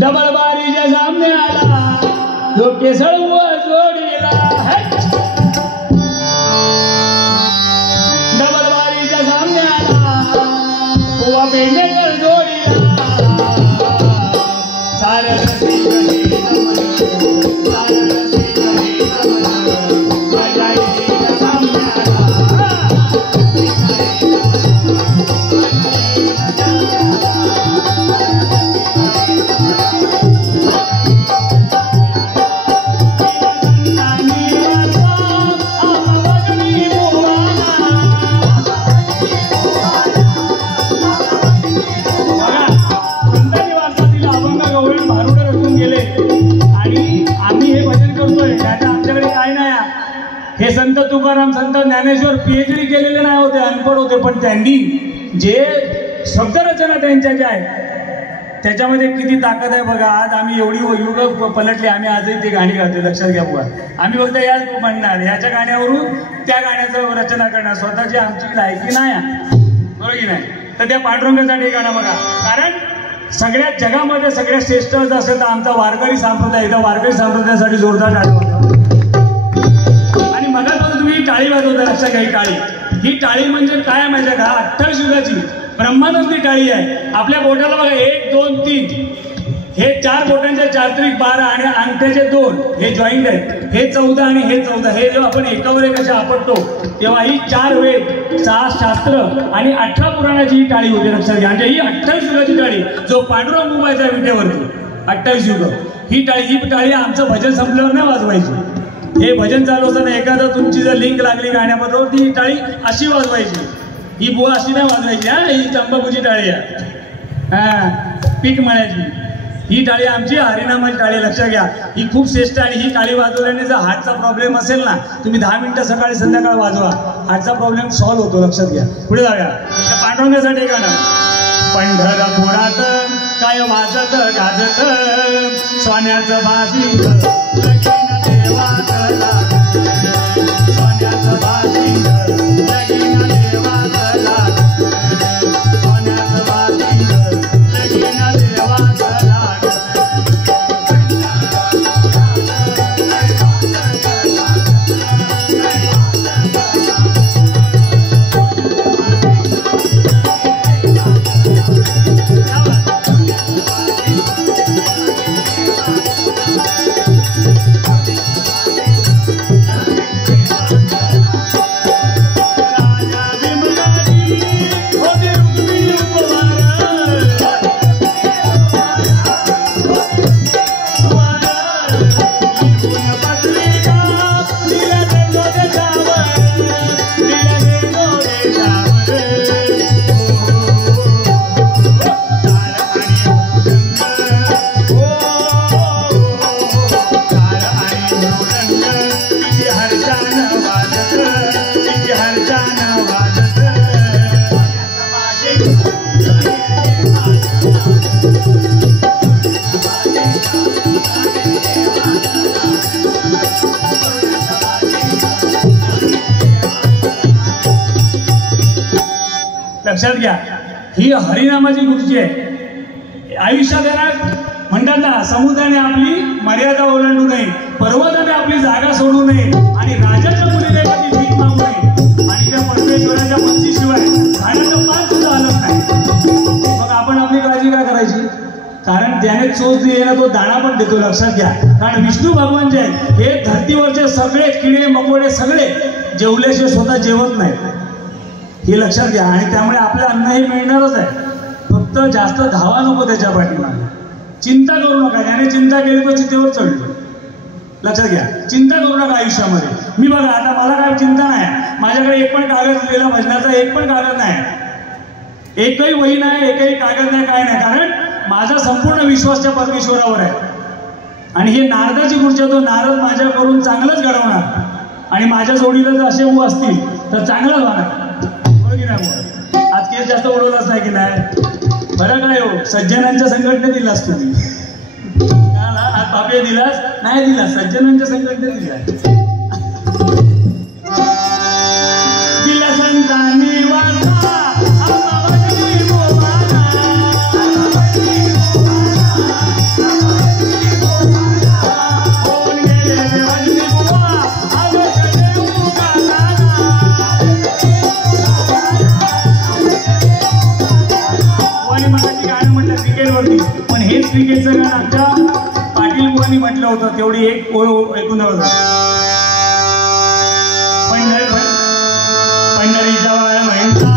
Double बारीच्या सामने आला जो केसळ जोडीला डबल बारीच्या सामने आला कुवा पेंडेकर जोडीला सारं हे संत तुकाराम संत ज्ञानेश्वर पीएचडी केलेले नाही होते, अनपढ होते, पण त्यांनी जे शब्दरचना त्यांच्या ज्या आहे त्याच्यामध्ये किती ताकद आहे बघा. आज आम्ही एवढी युग पलटली, आम्ही आजही ती गाणी गातो. लक्षात घ्या बुवा, आम्ही फक्त याच म्हणणार ह्याच्या गाण्यावरून त्या गाण्याचं रचना करणार, स्वतःची आमची लायकी नाही बरोबर की नाही. तर त्या पांडुरंगासाठी गाणं बघा, कारण सगळ्या जगामध्ये सगळ्यात श्रेष्ठ असेल तर आमचा वारकरी संप्रदाय, एकदा वारकरी संप्रदायासाठी जोरदार टाळी वाजवा. आणि मगापासून तुम्ही टाळी वाजवता, लक्षात घ्या. ही टाळी म्हणजे काय माहिती आहे का, 28 युगाची ब्रह्मानंदी टाळी आहे. आपल्या बोटाला बघा 1 2 3 हे 4 बोटांचे 4 त्रिक 12 आणि अंगठ्याचे 2 हे जॉईंट आहेत. हे 14 आणि हे 14. हे जेव्हा आपण एकावर एक असे आपटतो तेव्हा ही 4 वेद 6 शास्त्र आणि 18 पुराणाची ही टाळी होती. लक्षात घ्या. म्हणजे ही 28 युगाची टाळी, जो पांडुरंग उभायचा विटेवरती 28 युग. ही टाळी आमचं भजन संपल्यावर नाही वाजवायची. हे भजन चालू असताना एखादं तुमची जर लिंक लागली गाण्याबरोबर ती टाळी अशी वाजवायची. ही बुवा अशी नाही वाजवायची. ही तंबाखूची टाळी आहे, पीठ मळ्याची. ही टाळी आमची हरिनामाची टाळी. लक्षात घ्या, ही खूप श्रेष्ठ. आणि ही टाळी वाजवल्याने जर हार्टचा प्रॉब्लेम असेल ना, तुम्ही 10 मिनिटं सकाळी संध्याकाळ वाजवा, हार्टचा प्रॉब्लेम सॉल्व्ह होतो. लक्षात घ्या. पुढे जाऊया. त्या पांडुरंगासाठी गाणं. पंढरपुरात काय वाजत गाजत सोन्याचं बाजी, सोन्याचं बाजी लगीन देवाचं लाग, सोन्याचं बाजी लगीन देवाचं लाग. लक्षात घ्या, ही हरिनामाची गोष्टी आहे. आयुष्यात म्हणतात ना, समुद्राने आपली मर्यादा ओलांडू नये, पर्वताने आपली जागा सोडू नये आणि राजाच्या मुलीने कधी भीक मागू नये. आणि त्या परमेश्वराच्या मर्जीशिवाय झाडाचं पान सुद्धा हलत नाही. मग आपण आपली काळजी काय करायची, कारण त्याने चोच दिली ना तो दाणा पण देतो. लक्षात घ्या, कारण विष्णू भगवान जे आहेत हे धरतीवरचे सगळे किडे मकोडे सगळे जेवल्याशिवाय स्वतः जेवत नाहीत. हे लक्षात घ्या. आणि त्यामुळे आपलं अन्न हे मिळणारच आहे, फक्त जास्त धावा नको त्याच्या पाठीमागे. चिंता करू नका, ज्याने चिंता केली तो चितेवर चढलो. लक्षात घ्या, चिंता करू नका आयुष्यामध्ये. मी बघा आता मला काय चिंता नाही, माझ्याकडे एक पण कागद लिहिलेला भजनाचा एक पण कागद नाही, एकही वही नाही, एकही कागद नाही, काय नाही. कारण माझा संपूर्ण विश्वास त्या परमेश्वरावर आहे. आणि हे नारदाची गोष्ट, तो नारद माझ्या करून चांगलंच घडवणार आणि माझ्या जोडीला जर असे ऊ असतील तर चांगलंच होणार. आज केस जास्त उडवलाच नाही की नाही, बरं काय हो, सज्जनांच्या संघटने दिलास तुम्ही, आज बाबे दिलास नाही दिलास, सज्जनांच्या संघटने दिलास. दिला संतांनी वाचा अंबावली मोबाना, अंबावली मोबाना. केसरीकेचं गाणं आमच्या पाटील बुवांनी म्हटलं होतं, तेवढी एक ओळ ऐकून होतं. पंढरीच्या वाळ म्हणतात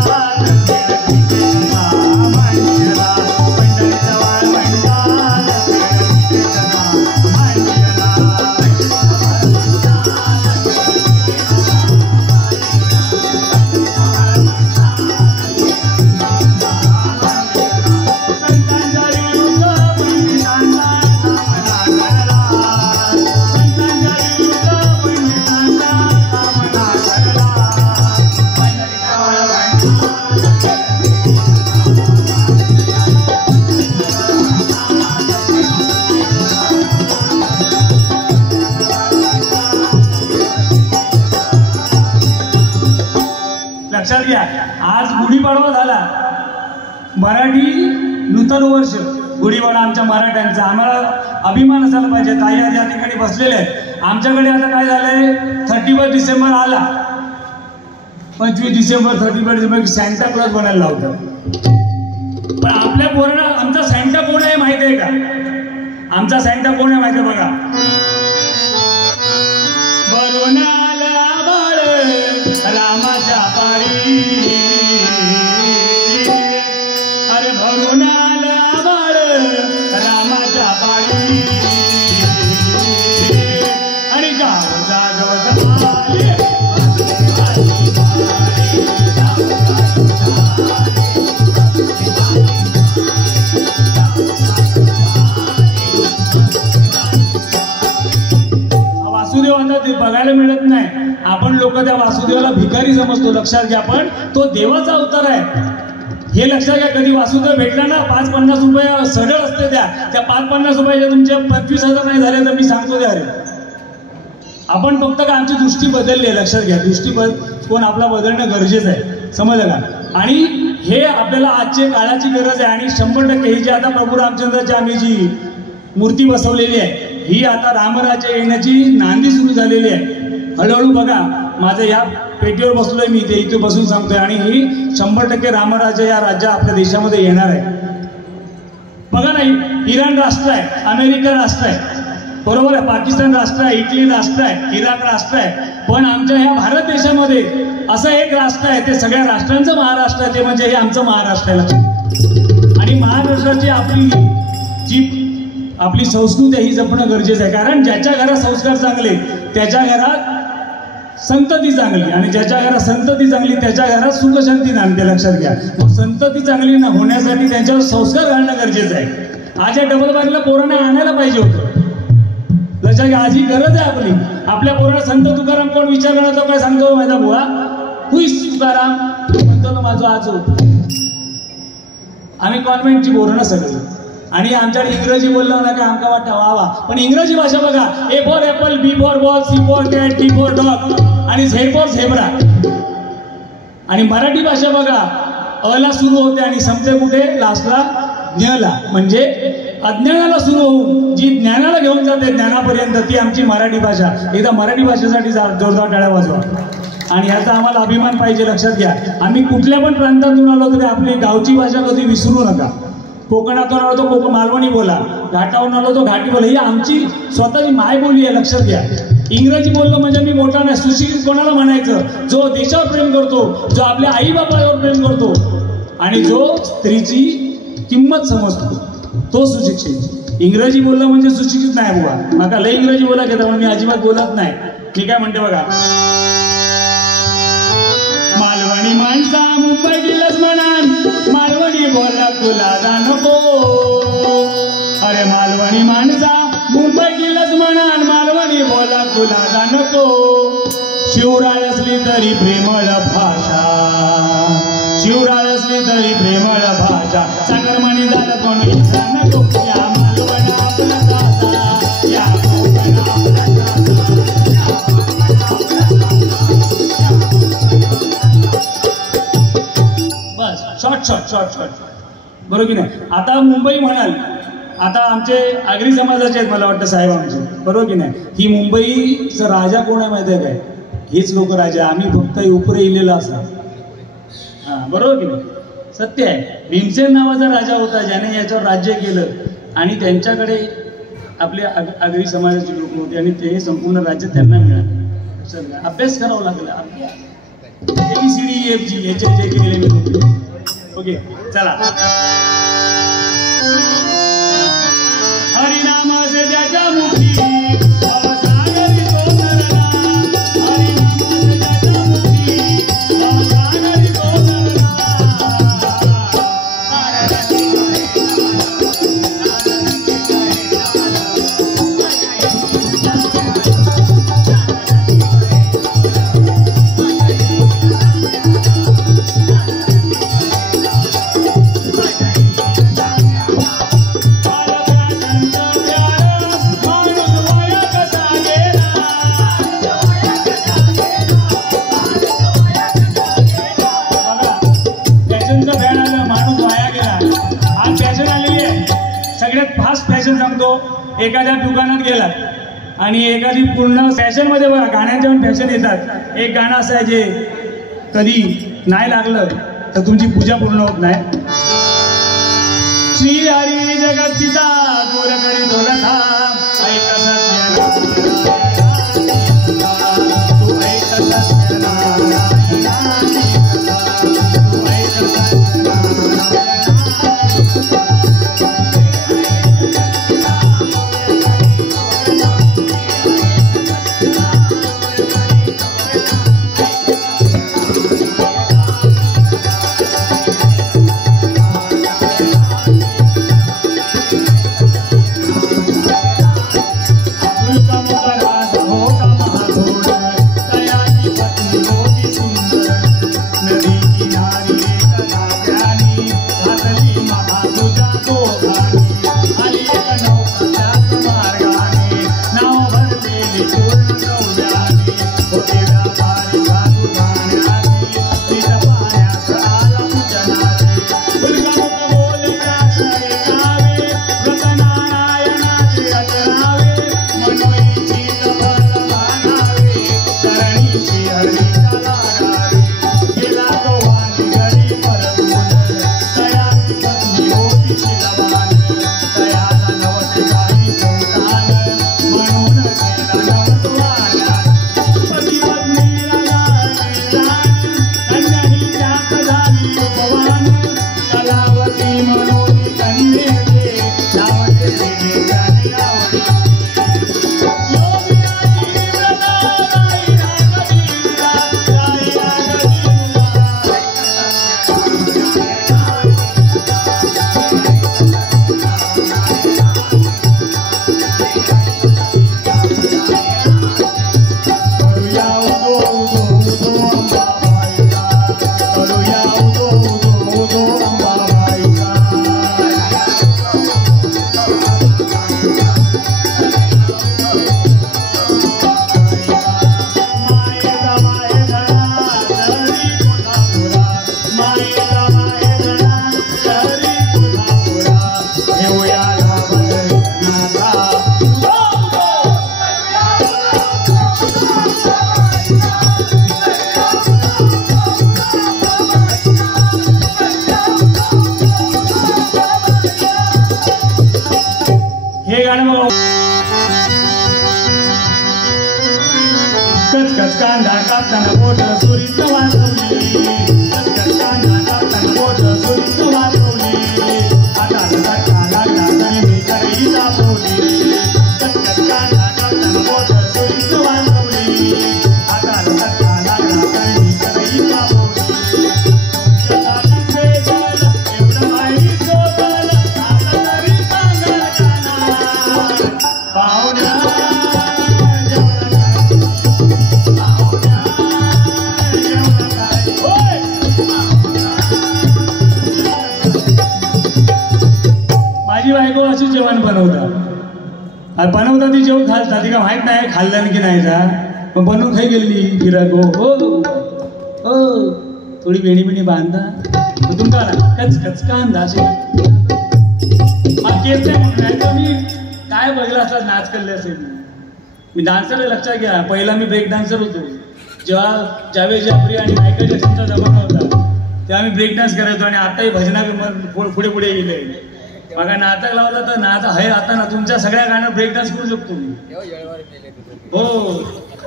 लक्षात घ्या. आज गुढीपाडवा झाला, मराठी नूतन वर्ष, गुढीपाडवा आमच्या मराठ्यांचा. आम्हाला अभिमान असायला पाहिजे. ताई आज या ठिकाणी बसलेले आहेत. आमच्याकडे आता काय झालंय, 31 डिसेंबर आला, 25 डिसेंबर 31 डिसेंबर सॅन्टा क्लॉज बनायला लावतं. पण आपल्या पोरांना आमचा सॅन्टा कोण आहे माहिती आहे का? आमचा सॅन्टा कोण आहे माहिती आहे बघा. बरोनाला बाळ रामाच्या पारी, अरे भरून आला बाळ रामाच्या पारी, आणि गाव जागवत आले. वासुदेवांना ते बघायला मिळत नाही. आपण लोक त्या वासुदेवाला भिकारी समजतो. लक्षात घ्या, पण तो देवाचा अवतार आहे हे लक्षात घ्या. कधी वासुदेव भेटला ना, 5-50 रुपये सरळ असते त्या 5-50 रुपयाच्या तुमच्या 25,000 नाही झाले तर मी सांगतो द्या. अरे आपण फक्त का आमची दृष्टी बदलली आहे. लक्षात घ्या, दृष्टी कोण आपला बदलणं गरजेचं आहे, समजलं का? आणि हे आपल्याला आजच्या काळाची गरज आहे. आणि 100% ही जी आता प्रभू रामचंद्राची आम्ही जी मूर्ती बसवलेली आहे, ही आता रामराज्य येण्याची नांदी सुरू झालेली आहे. हळूहळू बघा, माझं या पेटीवर बसलोय मी, ते इथे बसून सांगतोय. आणि ही 100% रामराज्य या राज्य आपल्या देशामध्ये येणार आहे. बघा नाही, इराण राष्ट्र आहे, अमेरिका राष्ट्र आहे, बरोबर आहे, पाकिस्तान राष्ट्र आहे, इटली राष्ट्र आहे, इराक राष्ट्र आहे. पण आमच्या ह्या भारत देशामध्ये असं एक राष्ट्र आहे, ते सगळ्या राष्ट्रांचं महाराष्ट्र आहे, ते म्हणजे हे आमचं महाराष्ट्र आहे. आणि महाराष्ट्राची आपली संस्कृती ही जपणं गरजेचं आहे. कारण ज्याच्या घरात संस्कार चांगले त्याच्या घरात संतती चांगली, आणि ज्याच्या घरात संतती चांगली त्याच्या घरात सुख शांती नांदते. लक्षात घ्या, संतती चांगली होण्यासाठी त्यांच्यावर संस्कार घालणं गरजेचं आहे. आज या डबल बारीला पोरांना आणायला पाहिजे होतं. लक्षात घ्या, आज ही गरज आहे आपली. आपल्या पोरांना संत तुकाराम कोण विचारला तो काय सांगतो माझा बुवा, हुईस तुकाराम म्हणतो ना माझं आजो. आम्ही कॉन्व्हेंटची पोरं ना सगळं, आणि आमच्याकडे इंग्रजी बोललं ना काय आमका वाटतं वा वा. पण इंग्रजी भाषा बघा, A for apple, B for ball, C for cat, D for dog, आणि झेड फॉर झेब्रा. आणि मराठी भाषा बघा, अला सुरू होते आणि संपते कुठे, लास्टला ज्ञला. म्हणजे अज्ञानाला सुरू होऊन जी ज्ञानाला घेऊन जाते ज्ञानापर्यंत, ती आमची मराठी भाषा. एकदा मराठी भाषेसाठी जोरदार टाळ्या वाजवा. आणि याचा आम्हाला अभिमान पाहिजे. लक्षात घ्या, आम्ही कुठल्या पण प्रांतातून आलो तरी आपली गावची भाषा कधी विसरू नका. कोकणातून आलो तो कोकण मालवणी बोला, घाटावरून आलो तो घाटी बोला, ही आमची स्वतःची मायबोली आहे. लक्षात घ्या, इंग्रजी बोललो म्हणजे मी मोठा नाही. सुशिक्षित कोणाला म्हणायचं, जो देशावर प्रेम करतो, जो आपल्या आई बापावर प्रेम करतो, आणि जो स्त्रीची किंमत समजतो, तो सुशिक्षित. इंग्रजी बोललं म्हणजे सुशिक्षित नाही बुवा. माका लय इंग्रजी बोला घेता पण मी अजिबात बोलत नाही. मी काय म्हणते बघा, मालवणी माणसा मुंबई गेलच म्हणान, मालवणी बोला तुला नको. अरे मालवणी माणसा मुंबई गेलच म्हणान, मालवणी बोला तुला नको. शिवराय असली तरी प्रेमळ भाषा, शिवराय असली तरी प्रेमळ भाषा. चाकरमानी झालं कोणी नको, या मालवण आपला दाता, या कोकण आपला बस. शॉर्ट बरोबर की नाही. आता मुंबई म्हणाल, आता आमचे आगरी समाजाचे आहेत मला वाटतं साहेब आमचे, बरोबर की नाही. ही मुंबईचा राजा कोण आहे माहिती आहे काय, हेच लोक राजा. आम्ही फक्त उपरे इलेला असा. हां बरोबर की नाही, सत्य आहे. भीमसेन नावाचा राजा होता ज्याने याच्यावर राज्य केलं. आणि त्यांच्याकडे आपले आगरी समाजाचे लोक होते आणि ते संपूर्ण राज्य त्यांना मिळालं. अभ्यास करावा लागला. ABCDEFG याचे जे केले मी होते. ओके चला. हरिनामाचे त्याच्या मुखी एखाद्या दुकानात गेलात आणि एखादी पूर्ण फॅशनमध्ये बघा गाण्यांच्या पण फॅशन येतात. एक गाणं असं आहे जे कधी नाही लागलं तर तुमची पूजा पूर्ण होत नाही. श्री हरी जगत पिता गोरकरी ढोलका कचकच कांदा कापताना बोट सुरीत वाजवली. कचकच कांदा कापताना बोट सुरीत वाजवली. हाताला धक्का लागला तरी मी करी दाखवली. कचकच कांदा कापताना बोट सुरीत वाजवली. हाताला धक्का लागला तरी मी करी दाखवली. एवढं माहिती सोबल आता तरी सांगल काना पाहुण्या बायको अशी जेवण बनवता ती जेवण घालता ती का माहित नाही खाल्लं की नाही जा मग बनवून खाई गेली गिराको हो थोडी वेणी बिणी बांधा तुमचा कच कांदा असे केस नाही म्हणून मी काय बघला असला नाच करले असेल. मी डान्सर लक्षात घ्या. पहिला मी ब्रेक डान्सर होतो. जेव्हा जावेद जाफरी आणि मायकल जॅक्सनचा जमाना होता तेव्हा मी ब्रेक डान्स करायचो आणि आताही भजना पुढे गेले. बघा नाटक लावलं तर नाच आहे आता ना तुमच्या सगळ्या गाण्यात ब्रेक डान्स करू शकतो मी. हो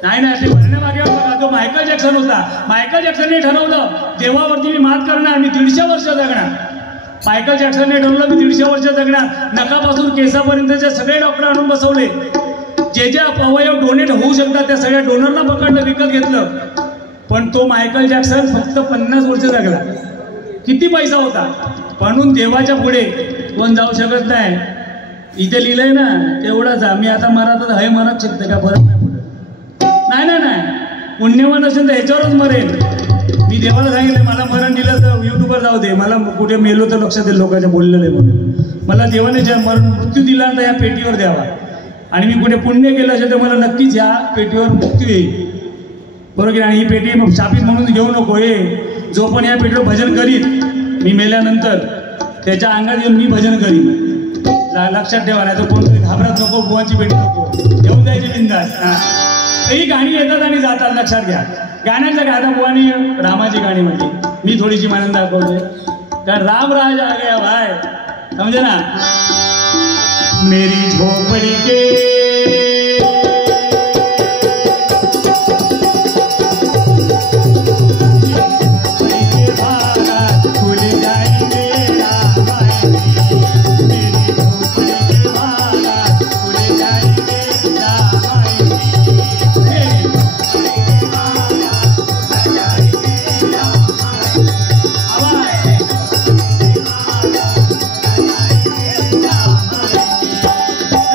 नाही नाही ते म्हणण्यामागे बघा जो मायकल जॅक्सन होता, मायकल जॅक्सनने ठरवलं देवावरती मी मात करणार, मी 150 वर्ष जगणार. मायकल जॅक्सनने ठरवलं मी 150 वर्ष जगणार. नकापासून केसापर्यंतचे सगळे डॉक्टर आणून बसवले. जे जे अवयव डोनेट होऊ शकतात त्या सगळ्या डोनरला पकडलं, विकत घेतलं. पण तो मायकल जॅक्सन फक्त 50 वर्ष जगला. किती पैसा होता, म्हणून देवाच्या पुढे कोण जाऊ शकत नाही. इथे लिहिलंय ना तेवढाच. मी आता मराठीत हय म्हणत शकते का, परत नाही पुढे. नाही नाही नाही, पुण्यवान असेल तर ह्याच्यावरच मरेल. मी देवाला सांगितलं मला मरण दिलं तर युट्यूबवर जाऊ दे, मला कुठे मेलो तर लक्षात येईल लोकांच्या बोललेलं आहे म्हणून. मला देवाने मृत्यू दिला तर या पेटीवर द्यावा, आणि मी कुठे पुण्य केलं असेल तर मला नक्कीच या पेटीवर मुक्ती येईल. बरोबर. आणि ही पेटी मग शापित म्हणून घेऊ नको. हे जो पण या पेटीवर भजन करीत मी मेल्यानंतर त्याच्या अंगात येऊन मी भजन करीन. लक्षात ठेवा, नाही तर कोणतरी घाबरत नको, बुवाची पेटी नको, घेऊन जायची बिंदास. ही गाणी येतात आणि जातात, लक्षात घ्या. गाण्याच्या गाता बुवानी रामाची गाणी म्हणली, मी थोडीशी मानून दाखवते. कारण राम राज आ गया भाई, समजे ना. मेरी झोपड़ी के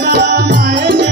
रामायण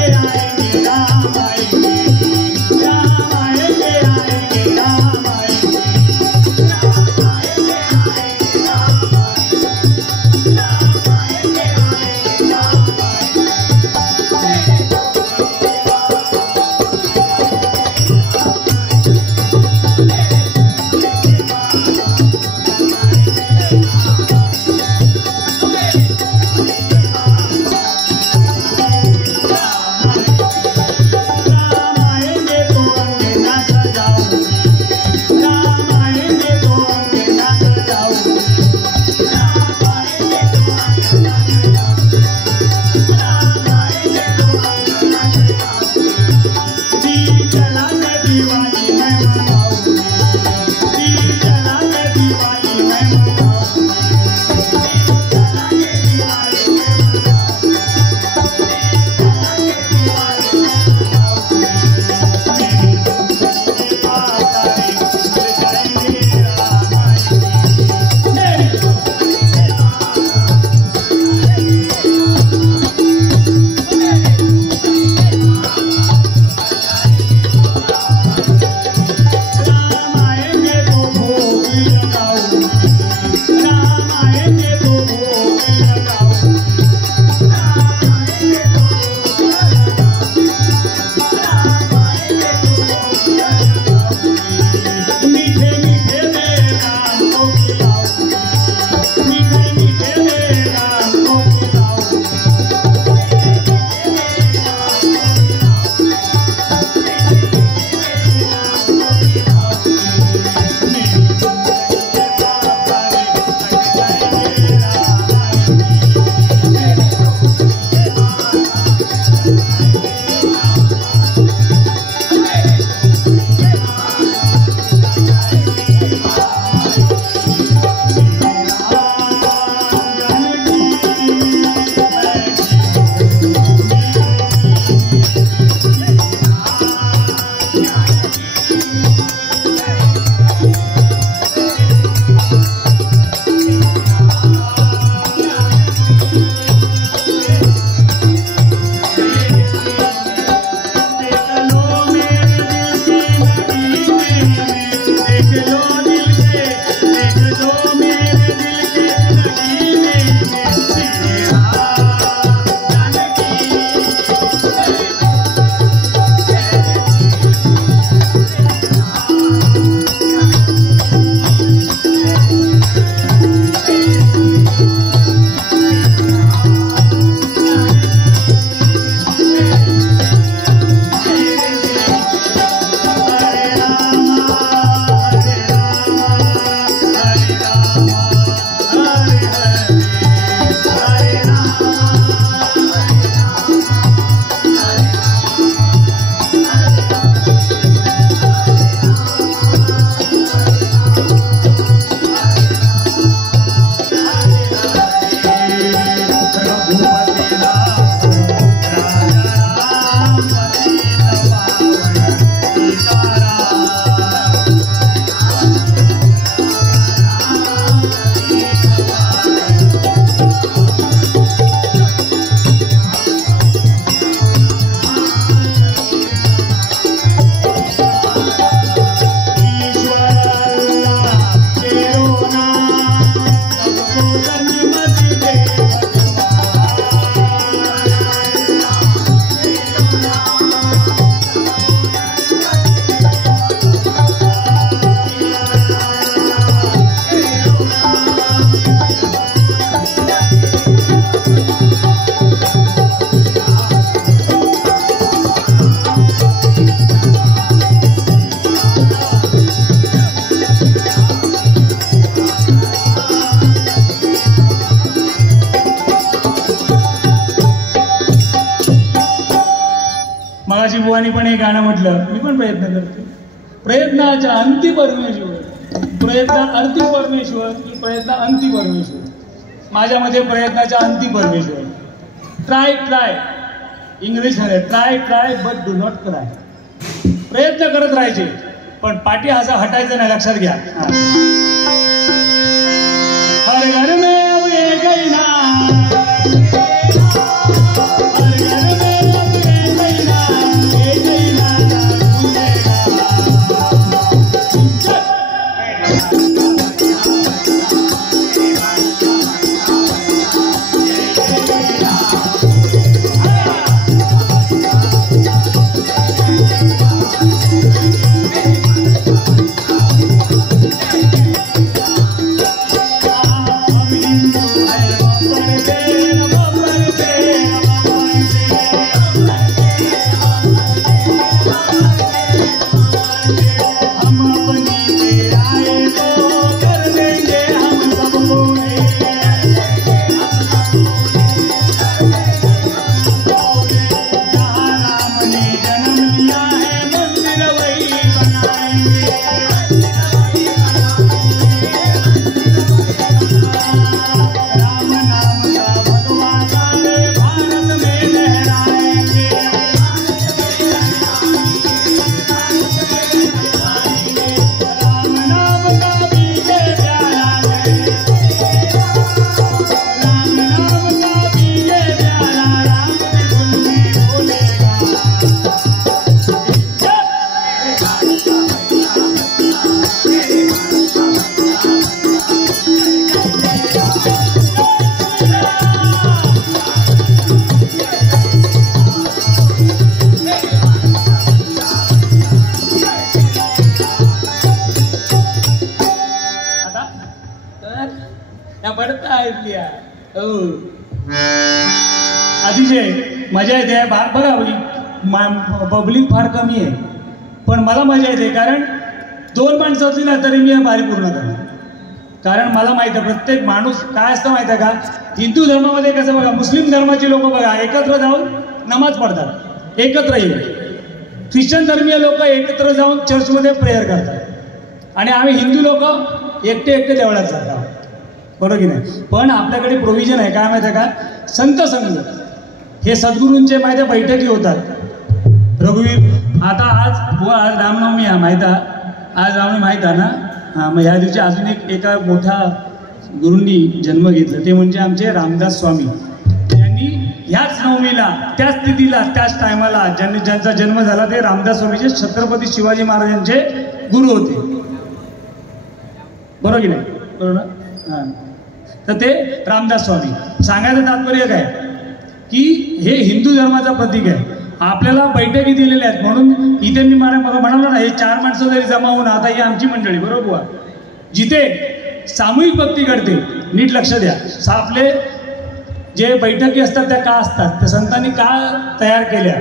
मगाशी बुवानी पण एक गाणं म्हटलं, मी पण प्रयत्न करतो. प्रयत्नाच्या अंती परमेश्वर, प्रयत्न अंती परमेश्वर, प्रयत्न अंती परमेश्वर. माझ्यामध्ये प्रयत्नाच्या अंती परमेश्वर. ट्राय ट्राय, इंग्लिश मध्ये try try but do not cry. प्रयत्न करत राहायचे पण पाठी असं हटायचं नाही, लक्षात घ्या. हर घर में अब एक ही ना, अतिशय मजा येते. बघा पब्लिक फार कमी आहे पण मला मजा येते, कारण 2 माणसं असली ना तरी मी बारी पूर्ण करतो. कारण मला माहिती आहे प्रत्येक माणूस काय असतं माहिती आहे का. हिंदू धर्मामध्ये कसं बघा, मुस्लिम धर्माची लोक बघा एकत्र जाऊन नमाज पडतात, एकत्र येऊन. ख्रिश्चन धर्मीय लोक एकत्र जाऊन चर्चमध्ये प्रेयर करतात आणि आम्ही हिंदू लोक एकटे एकटे देवळात जातात, बरोबर की नाही. पण आपल्याकडे प्रोव्हिजन आहे काय माहिती आहे का, संत संघ हे सद्गुरूंचे माहिती आहे बैठकी होतात. रघुवीर आता आज रामनवमी आहे माहीत आहे, आज रामनवमी माहीत आहे ना. हां, मग ह्या दिवशी अजून एका मोठ्या गुरूंनी जन्म घेतला, ते म्हणजे आमचे रामदास स्वामी. यांनी ह्याच नवमीला, त्याच तिथीला, त्याच टायमाला ज्यांचा जन्म झाला ते रामदास स्वामीचे छत्रपती शिवाजी महाराजांचे गुरु होते, बरोबर की नाही, बरोबर ना. हां, तर ते रामदास स्वामी. सांगायचं तात्पर्य काय की हे हिंदू धर्माचा प्रतीक आहे. आपल्याला बैठकी दिलेल्या आहेत म्हणून इथे मी म्हणालो ना, हे 4 माणसं जरी जमा होऊन, आता ही आमची मंडळी बरोबर बुवा, जिथे सामूहिक भक्ती घडते. नीट लक्ष द्या, आपले जे बैठकी असतात त्या का असतात, त्या संतांनी का तयार केल्या.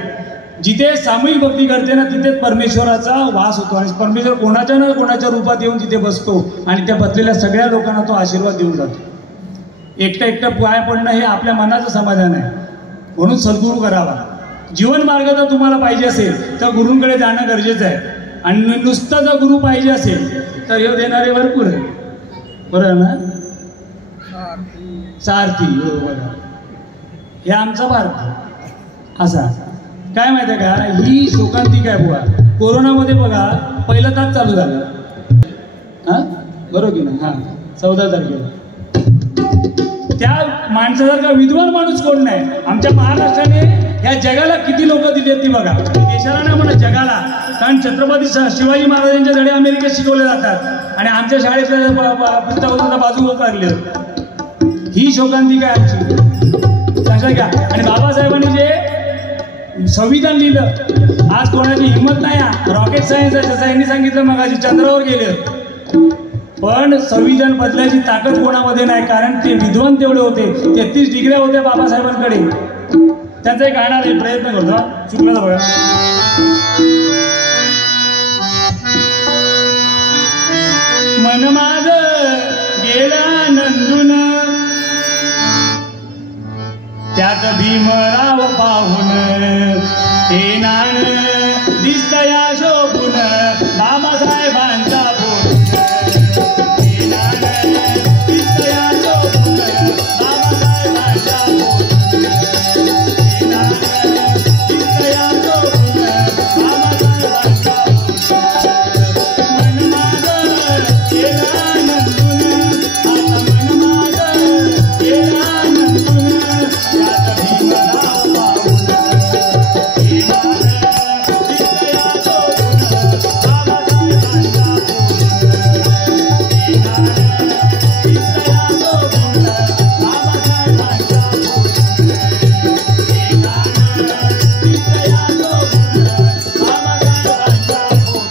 जिथे सामूहिक भक्ती घडते ना तिथेच परमेश्वराचा वास होतो आणि परमेश्वर कोणाच्या ना कोणाच्या रूपात येऊन तिथे बसतो आणि त्या बसलेल्या सगळ्या लोकांना तो आशीर्वाद देऊन जातो. एकटं एकटं पाय पडणं हे आपल्या मनाचं समाधान आहे. म्हणून सद्गुरू करावा. जीवन मार्ग जर तुम्हाला पाहिजे असेल तर गुरूंकडे जाणं गरजेचं आहे. आणि नुसतं जर गुरु पाहिजे असेल तर हे देणारे भरपूर आहे, बरोबर ना. सारथी, हो बघा, हे आमचा भारत असा. काय माहिती आहे का, ही शोकांतिका आहे बुवा. कोरोनामध्ये बघा पहिला तास चालू झाला, हां बरोबर की नाही. हां, 14 तारखेला. त्या माणसासारखा विद्वान माणूस कोण नाही. आमच्या महाराष्ट्राने या जगाला किती लोक दिली आहेत ती बघा. देशाला नाही म्हणा, जगाला. कारण छत्रपती शिवाजी महाराजांचे धडे अमेरिकेत शिकवले जातात आणि आमच्या शाळेतल्या पुस्तकातून बाजू काढली. ही शोकांतिका आहे आमची, लक्षात घ्या. आणि बाबासाहेबांनी जे संविधान लिहिलं, आज कोणाची हिंमत नाही. रॉकेट सायन्स आहे जसं यांनी सांगितलं मग आज चंद्रावर गेले, पण संविधान बदलायची ताकद कोणामध्ये नाही. कारण ते विद्वान तेवढे होते. 33 डिग्र्या होत्या बाबासाहेबांकडे. त्यांचा एक गाणं आहे, प्रयत्न करतो, चुकलं तर बघा. मन माझं गेला नंदून त्यात भीमराव पाहून हे नाण दिसतया शोभून बाबासाहेबांचा बोल हे नाण दिसतया शोभून बाबासाहेबांचा बोल हे नाण दिसतया शोभून बाबासाहेबांचा मन माझं केला नंदून आता मन माझं केला नंदून यात भीमराव पाहून हे नाण दिसतया शोभून बाबासाहेबांचा बोल हे नाण दिसतया शोभून बाबासाहेबांचा बोल हे नाण दिसतया शोभून बाबासाहेबांचा बोल.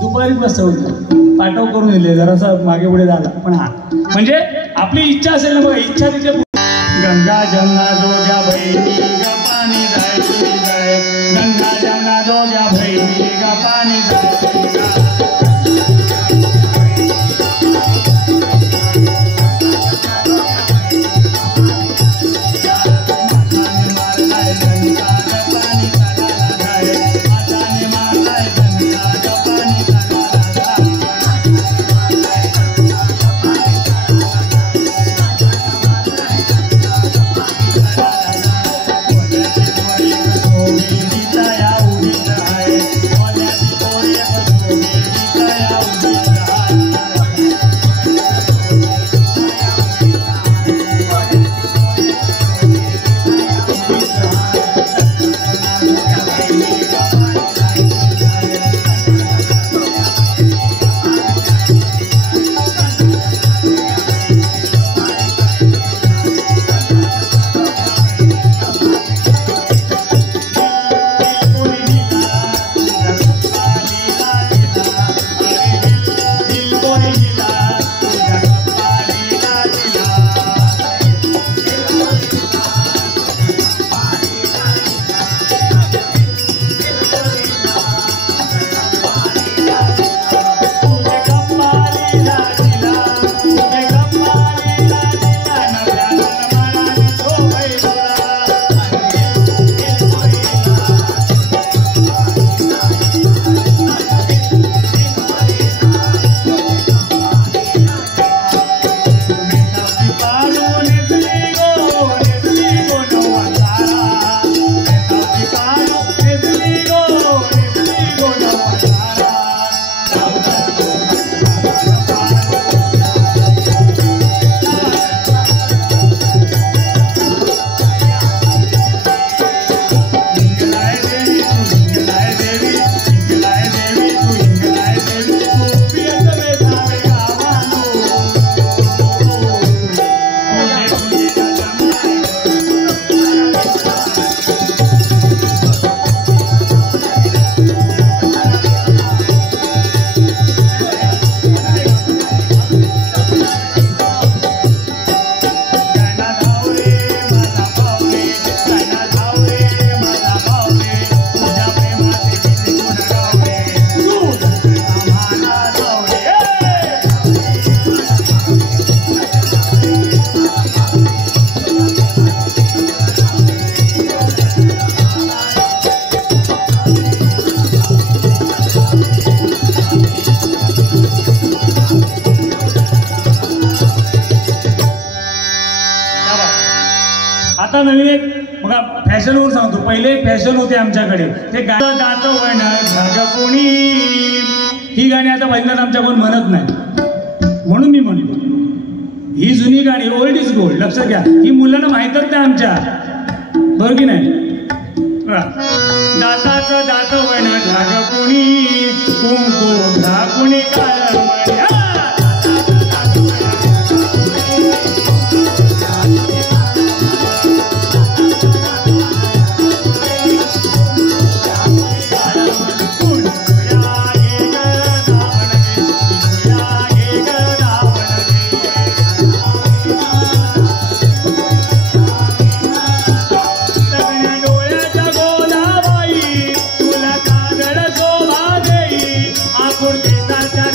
दुपारीच बसवलं पाठव करून दिले जरासा मागे पुढे झाला पण हा म्हणजे आपली इच्छा असेल ना बघा इच्छा तिथे गंगा जमुना जोग्या बहिणी ग पाणी जायची जाय गंगा जमुना जोग्या बहिणी ग पाणी जायची जाय माताने मारलाय गंगा पाणी चालायला जाय माताने मारलाय गंगा पाणी चालायला जाय आता नवीन एक बघा फॅशनवर सांगतो पहिले फॅशन होते आमच्याकडे ते गाणं दातवण झाग कोणी ही गाणी आता पहिल्यांदा आमच्याकडून म्हणत नाही म्हणून मी म्हणतो ही जुनी गाणी ओल्ड इज गोल्ड लक्षात घ्या ही मुलांना माहीतच नाही आमच्या बरोबर की नाही दाताचं दातवण झाग कोणी कुंकू झाकुणी काळमणी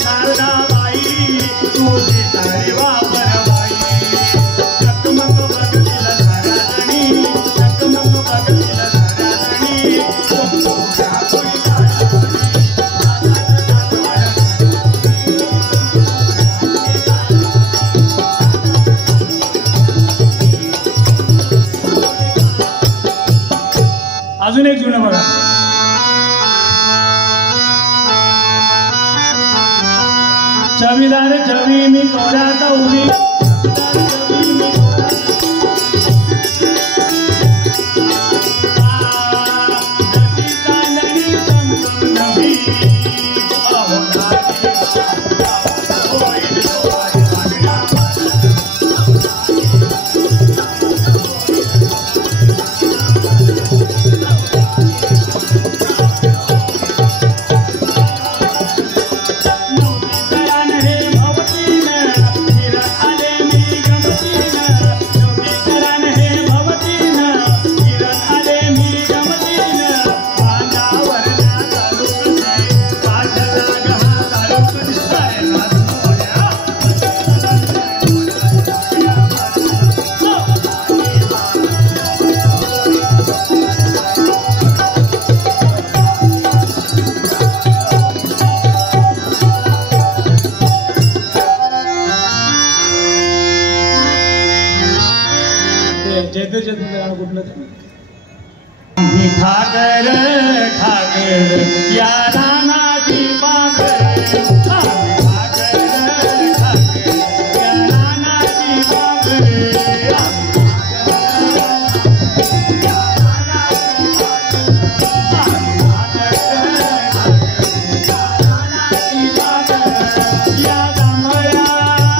शारदाबाई अजून एक जुनं बघा. चवीदार चवी मी तोऱ्यात उभी ठाकर ठाकर या रानाची पाखर ठाकर ठाकर या रानाची पाखर या जांभळ्या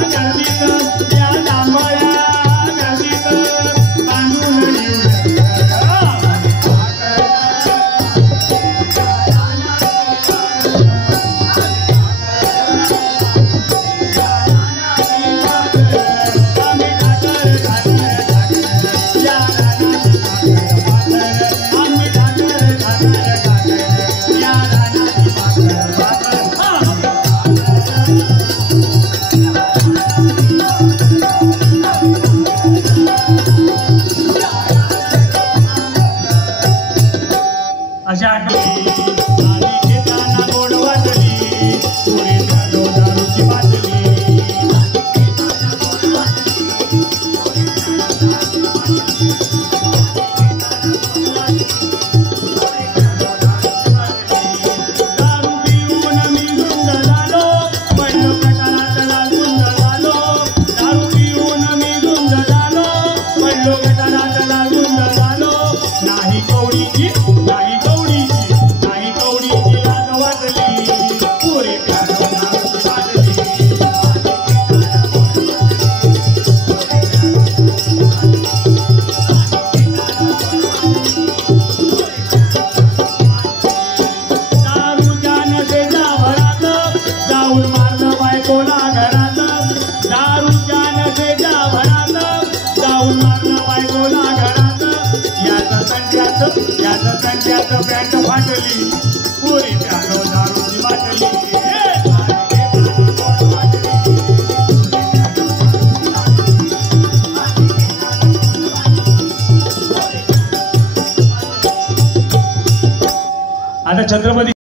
गर्दीत या जांभळ्या गर्दीत बांधून अशा आठवणी घेताना गोड वाटली पुढे झालो दारूची बाटली दारू पिऊन मी गुंग झालो पडलो गटारात लागून झालो दारू पिऊन मी गुंग झालो पडलो गटारात लागून झालो नाही कवडीची नाही याचं संध्याचं पॅन्ट फाटली पुरी प्यालो दारूची बाटली आता छत्रपती